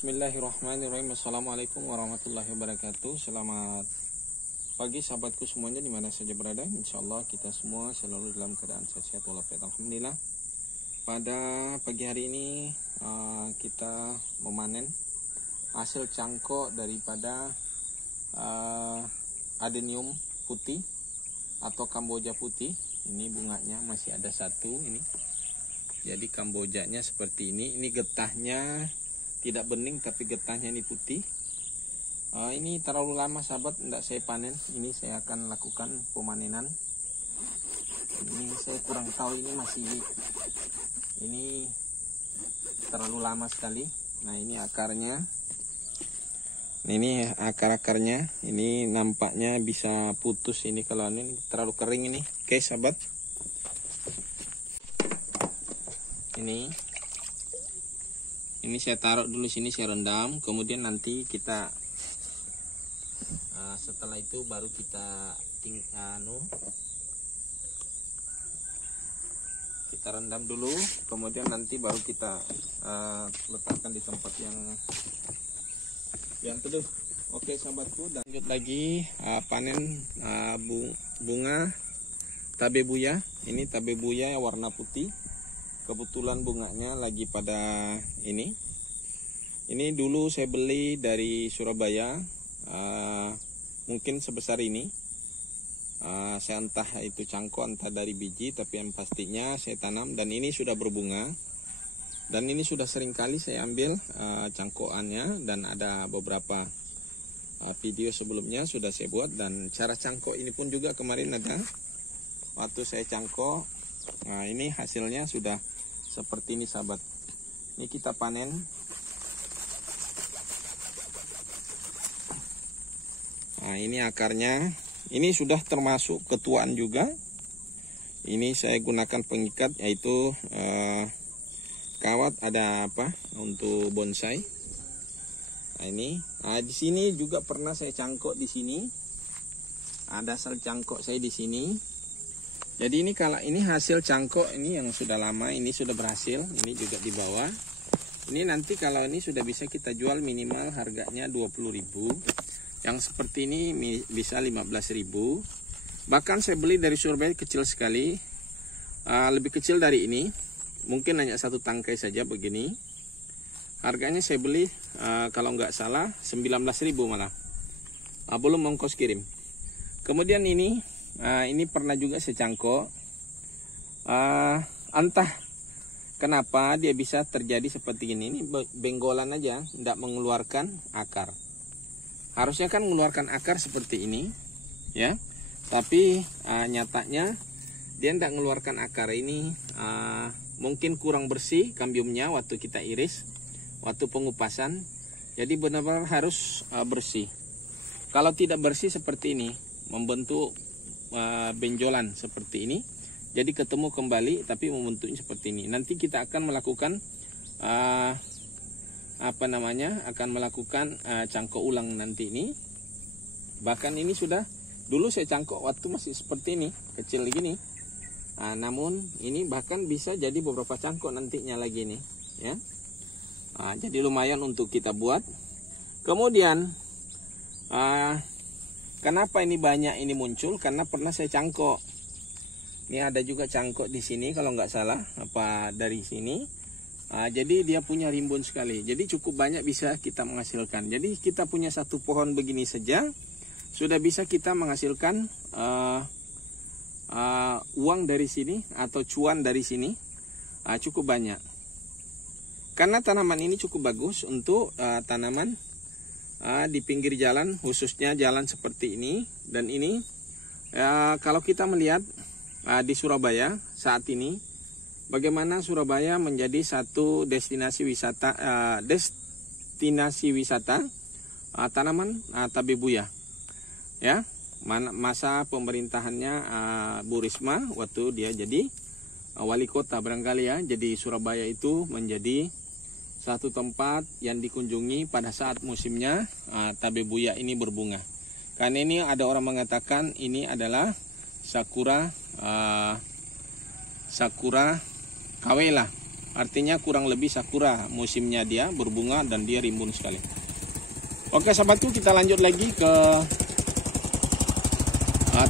Bismillahirrahmanirrahim. Assalamualaikum warahmatullahi wabarakatuh. Selamat pagi sahabatku semuanya dimana saja berada. Insya Allah kita semua selalu dalam keadaan sehat walafiat. Alhamdulillah. Pada pagi hari ini kita memanen hasil cangkok daripada adenium putih atau kamboja putih. Ini bunganya masih ada satu ini. Jadi kambojanya seperti ini. Ini getahnya tidak bening tapi getahnya ini putih. Ini terlalu lama sahabat, tidak saya panen. Ini saya akan lakukan pemanenan. Ini saya kurang tahu ini terlalu lama sekali. Nah ini akarnya. Ini akar-akarnya. Ini nampaknya bisa putus ini kalau ini terlalu kering ini. Oke sahabat. Ini saya taruh dulu sini, saya rendam, kemudian nanti kita setelah itu baru kita kita rendam dulu, kemudian nanti baru kita letakkan di tempat yang teduh. Oke sahabatku, dan lanjut lagi panen bunga tabebuya. Ini tabebuya yang warna putih. Kebetulan bunganya lagi pada ini. Ini dulu saya beli dari Surabaya, mungkin sebesar ini. Saya entah itu cangkok, entah dari biji, tapi yang pastinya saya tanam dan ini sudah berbunga. Dan ini sudah sering kali saya ambil cangkokannya dan ada beberapa video sebelumnya sudah saya buat, dan cara cangkok ini pun juga kemarin ada waktu saya cangkok. Nah ini hasilnya sudah seperti ini sahabat. Ini kita panen. Nah ini akarnya. Ini sudah termasuk ketuaan juga. Ini saya gunakan pengikat yaitu kawat ada apa untuk bonsai. Nah ini. Nah di sini juga pernah saya cangkok di sini. Ada asal cangkok saya di sini. Jadi ini kalau ini hasil cangkok ini yang sudah lama, ini sudah berhasil, ini juga di bawah. Ini nanti kalau ini sudah bisa kita jual minimal harganya 20.000. Yang seperti ini bisa 15.000. Bahkan saya beli dari Surabaya kecil sekali, lebih kecil dari ini. Mungkin hanya satu tangkai saja begini. Harganya saya beli kalau nggak salah 19.000 malah. Belum ongkos kirim. Kemudian ini pernah juga saya cangkok. Entah kenapa dia bisa terjadi seperti ini. Ini benggolan aja, tidak mengeluarkan akar. Harusnya kan mengeluarkan akar seperti ini, ya. Tapi nyatanya dia tidak mengeluarkan akar. Ini mungkin kurang bersih kambiumnya waktu kita iris, waktu pengupasan. Jadi benar-benar harus bersih. Kalau tidak bersih seperti ini, membentuk benjolan seperti ini, jadi ketemu kembali tapi membentuknya seperti ini. Nanti kita akan melakukan akan melakukan cangkok ulang nanti ini. Bahkan ini sudah dulu saya cangkok waktu masih seperti ini, kecil gini. Namun ini bahkan bisa jadi beberapa cangkok nantinya lagi nih, ya. Jadi lumayan untuk kita buat. Kemudian kenapa ini banyak ini muncul? Karena pernah saya cangkok. Ini ada juga cangkok di sini kalau nggak salah, apa dari sini. Jadi dia punya rimbun sekali. Jadi cukup banyak bisa kita menghasilkan. Jadi kita punya satu pohon begini saja sudah bisa kita menghasilkan uang dari sini atau cuan dari sini cukup banyak. Karena tanaman ini cukup bagus untuk tanaman di pinggir jalan, khususnya jalan seperti ini. Dan ini kalau kita melihat di Surabaya saat ini, bagaimana Surabaya menjadi satu destinasi wisata tanaman tabebuya, ya. Masa pemerintahannya Bu Risma waktu dia jadi wali kota barangkali ya. Jadi Surabaya itu menjadi satu tempat yang dikunjungi pada saat musimnya tabebuya ini berbunga. Karena ini ada orang mengatakan ini adalah sakura kawela Artinya kurang lebih sakura musimnya dia berbunga dan dia rimbun sekali. Oke sahabatku, kita lanjut lagi ke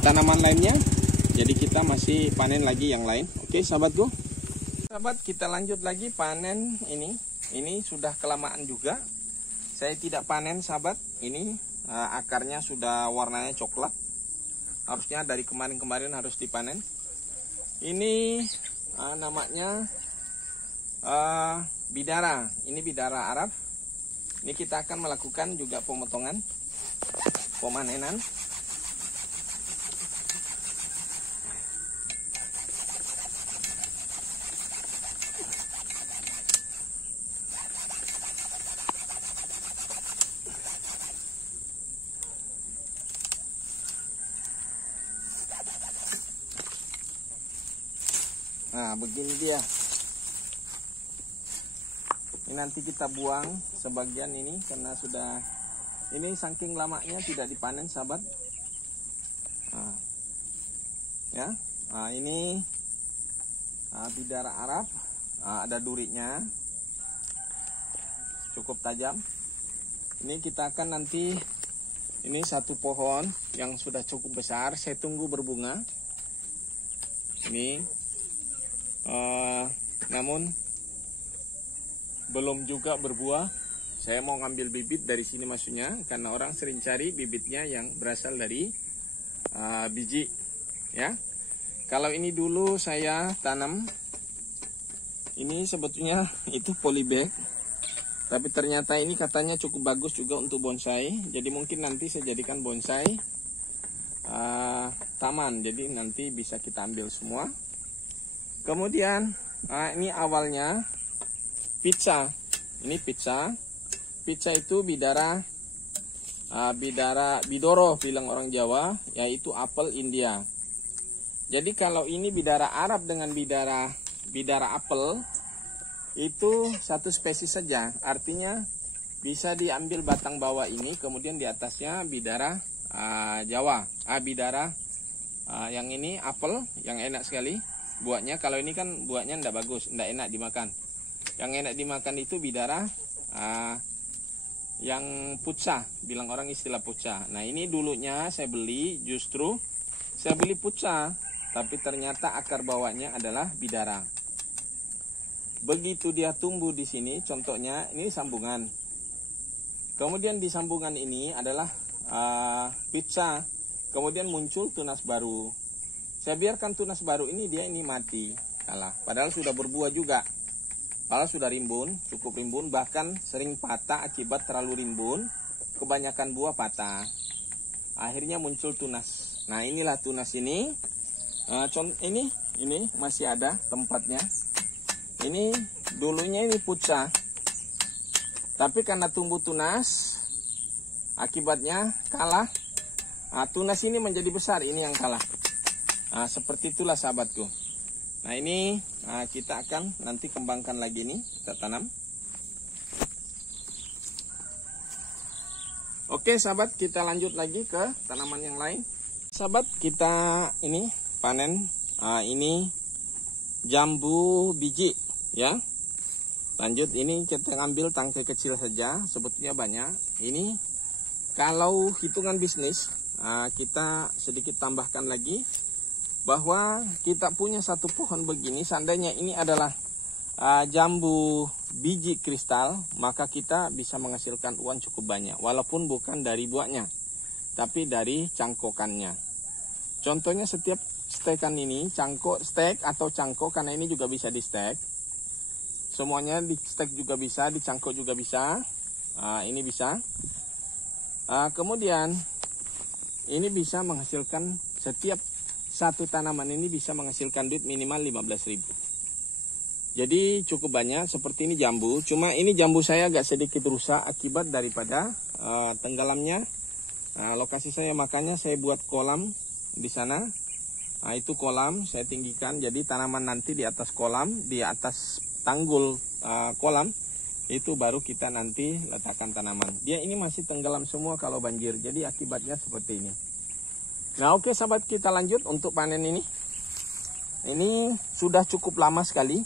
tanaman lainnya. Jadi kita masih panen lagi yang lain. Oke sahabatku. Sahabat, kita lanjut lagi panen ini. Ini sudah kelamaan juga. Saya tidak panen sahabat. Ini akarnya sudah warnanya coklat. Harusnya dari kemarin-kemarin harus dipanen. Ini namanya bidara. Ini bidara Arab. Ini kita akan melakukan juga pemotongan, pemanenan. Nah, begini dia. Ini nanti kita buang sebagian ini karena sudah ini saking lamanya tidak dipanen sahabat. Nah, ya, nah, ini bidara Arab, ada durinya, cukup tajam. Ini kita akan nanti ini satu pohon yang sudah cukup besar. Saya tunggu berbunga. Ini, namun belum juga berbuah. Saya mau ngambil bibit dari sini maksudnya, karena orang sering cari bibitnya yang berasal dari biji, ya. Kalau ini dulu saya tanam, ini sebetulnya itu polybag, tapi ternyata ini katanya cukup bagus juga untuk bonsai. Jadi mungkin nanti saya jadikan bonsai taman. Jadi nanti bisa kita ambil semua. Kemudian ini awalnya pizza. Ini pizza. Pizza itu bidara bidoro bilang orang Jawa, yaitu apel India. Jadi kalau ini bidara Arab dengan bidara apel itu satu spesies saja. Artinya bisa diambil batang bawah ini, kemudian di atasnya bidara Jawa. Bidara yang ini apel yang enak sekali buahnya. Kalau ini kan buahnya tidak bagus, tidak enak dimakan. Yang enak dimakan itu bidara yang pucah, bilang orang istilah pucah. Nah ini dulunya saya beli, justru saya beli pucah, tapi ternyata akar bawahnya adalah bidara. Begitu dia tumbuh di sini, contohnya ini sambungan. Kemudian di sambungan ini adalah pizza. Kemudian muncul tunas baru. Saya biarkan tunas baru ini, dia ini mati, kalah. Padahal sudah berbuah juga. Kalau sudah rimbun, cukup rimbun, bahkan sering patah akibat terlalu rimbun, kebanyakan buah patah. Akhirnya muncul tunas. Nah inilah tunas ini. Ini masih ada tempatnya. Ini dulunya ini pucah, tapi karena tumbuh tunas, akibatnya kalah. Tunas ini menjadi besar, ini yang kalah. Seperti itulah sahabatku. Nah ini kita akan nanti kembangkan lagi nih, kita tanam. Oke sahabat, kita lanjut lagi ke tanaman yang lain. Sahabat, kita ini panen ini jambu biji, ya. Lanjut, ini kita ambil tangkai kecil saja, sebetulnya banyak. Ini kalau hitungan bisnis, kita sedikit tambahkan lagi bahwa kita punya satu pohon begini. Seandainya ini adalah jambu biji kristal, maka kita bisa menghasilkan uang cukup banyak, walaupun bukan dari buahnya, tapi dari cangkokannya. Contohnya setiap stekan ini, stek atau cangkok, karena ini juga bisa di stek. Semuanya di stek juga bisa, di cangkok juga bisa. Ini bisa. Kemudian ini bisa menghasilkan, setiap satu tanaman ini bisa menghasilkan duit minimal 15.000. Jadi cukup banyak. Seperti ini jambu, cuma ini jambu saya agak sedikit rusak akibat daripada tenggelamnya lokasi saya. Makanya saya buat kolam di sana. Itu kolam saya tinggikan, jadi tanaman nanti di atas kolam, di atas tanggul kolam, itu baru kita nanti letakkan tanaman. Dia ini masih tenggelam semua kalau banjir, jadi akibatnya seperti ini. Nah oke sahabat, kita lanjut untuk panen ini. Ini sudah cukup lama sekali.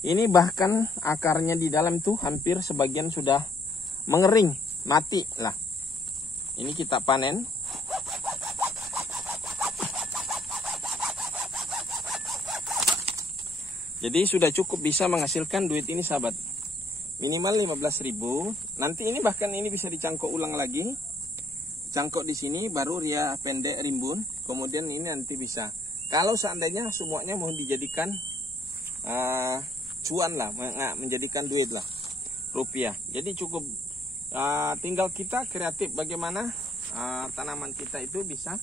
Ini bahkan akarnya di dalam tuh hampir sebagian sudah mengering, mati lah. Ini kita panen. Jadi sudah cukup bisa menghasilkan duit ini sahabat. Minimal 15.000. Nanti ini bahkan ini bisa dicangkok ulang lagi. Cangkok di sini baru dia pendek rimbun. Kemudian ini nanti bisa. Kalau seandainya semuanya mau dijadikan cuan lah, menjadikan duit lah, rupiah. Jadi cukup tinggal kita kreatif bagaimana tanaman kita itu bisa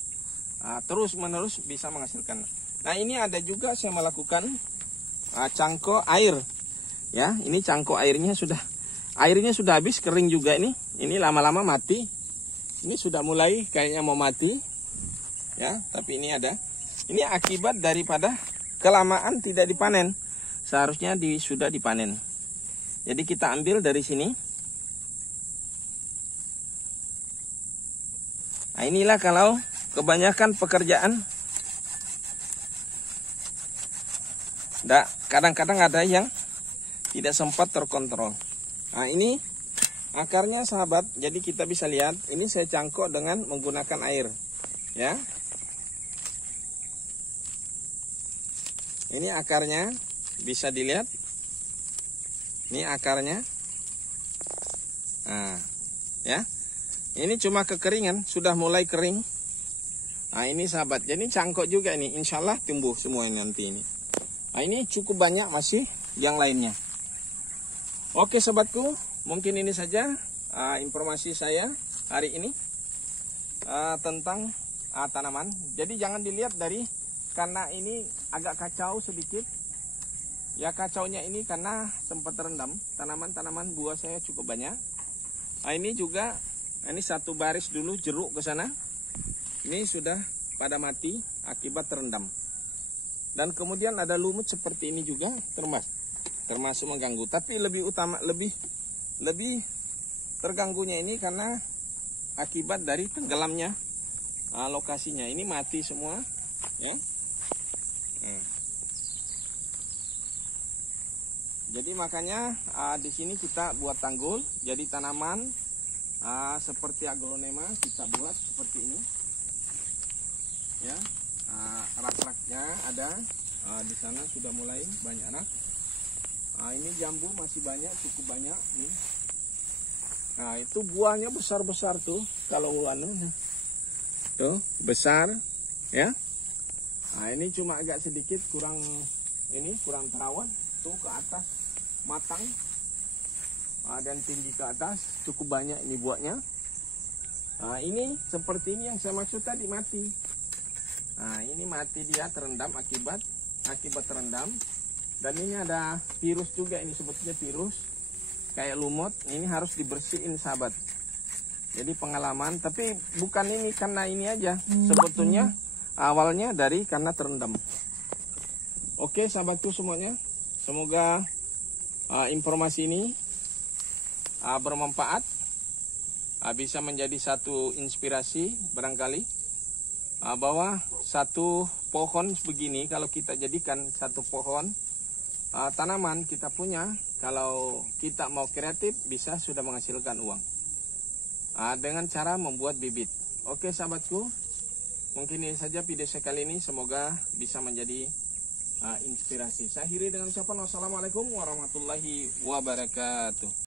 terus menerus bisa menghasilkan. Nah ini ada juga saya melakukan cangkok air. Ya, ini cangkok airnya sudah habis, kering juga ini. Ini lama-lama mati. Ini sudah mulai kayaknya mau mati. Ya, tapi ini ada. Ini akibat daripada kelamaan tidak dipanen. Seharusnya sudah dipanen. Jadi kita ambil dari sini. Nah, inilah kalau kebanyakan pekerjaan. Kadang-kadang ada yang tidak sempat terkontrol. Nah ini akarnya sahabat. Jadi kita bisa lihat. Ini saya cangkok dengan menggunakan air. Ya. Ini akarnya. Bisa dilihat. Ini akarnya. Nah. Ya. Ini cuma kekeringan. Sudah mulai kering. Nah ini sahabat. Jadi cangkok juga ini. Insya Allah tumbuh semua ini nanti ini. Nah ini cukup banyak masih yang lainnya. Oke sobatku, mungkin ini saja informasi saya hari ini tentang tanaman. Jadi jangan dilihat dari, karena ini agak kacau sedikit. Ya kacaunya ini karena sempat terendam. Tanaman-tanaman buah saya cukup banyak. Nah ini juga, ini satu baris dulu jeruk ke sana. Ini sudah pada mati akibat terendam. Dan kemudian ada lumut seperti ini juga termasuk mengganggu. Tapi lebih terganggunya ini karena akibat dari tenggelamnya lokasinya. Ini mati semua, ya. Jadi makanya di sini kita buat tanggul. Jadi tanaman seperti aglonema kita buat seperti ini, ya. Rak-raknya ada di sana sudah mulai banyak rak. Ini jambu masih banyak, cukup banyak nih. Nah itu buahnya besar-besar tuh kalau tuh besar, ya. Nah ini cuma agak sedikit kurang terawat. Tuh ke atas matang dan tinggi ke atas, cukup banyak ini buahnya. Nah ini seperti ini yang saya maksud tadi mati. Nah ini mati dia terendam akibat terendam. Dan ini ada virus juga, ini sebetulnya virus kayak lumut. Ini harus dibersihin sahabat. Jadi pengalaman, tapi bukan ini karena ini aja. Sebetulnya awalnya karena terendam. Oke sahabatku semuanya, semoga informasi ini bermanfaat, bisa menjadi satu inspirasi barangkali, bahwa satu pohon begini kalau kita jadikan satu pohon tanaman kita punya, kalau kita mau kreatif bisa sudah menghasilkan uang dengan cara membuat bibit. Oke sahabatku, mungkin ini saja video saya kali ini, semoga bisa menjadi inspirasi. Saya akhiri dengan ucapan wassalamualaikum warahmatullahi wabarakatuh.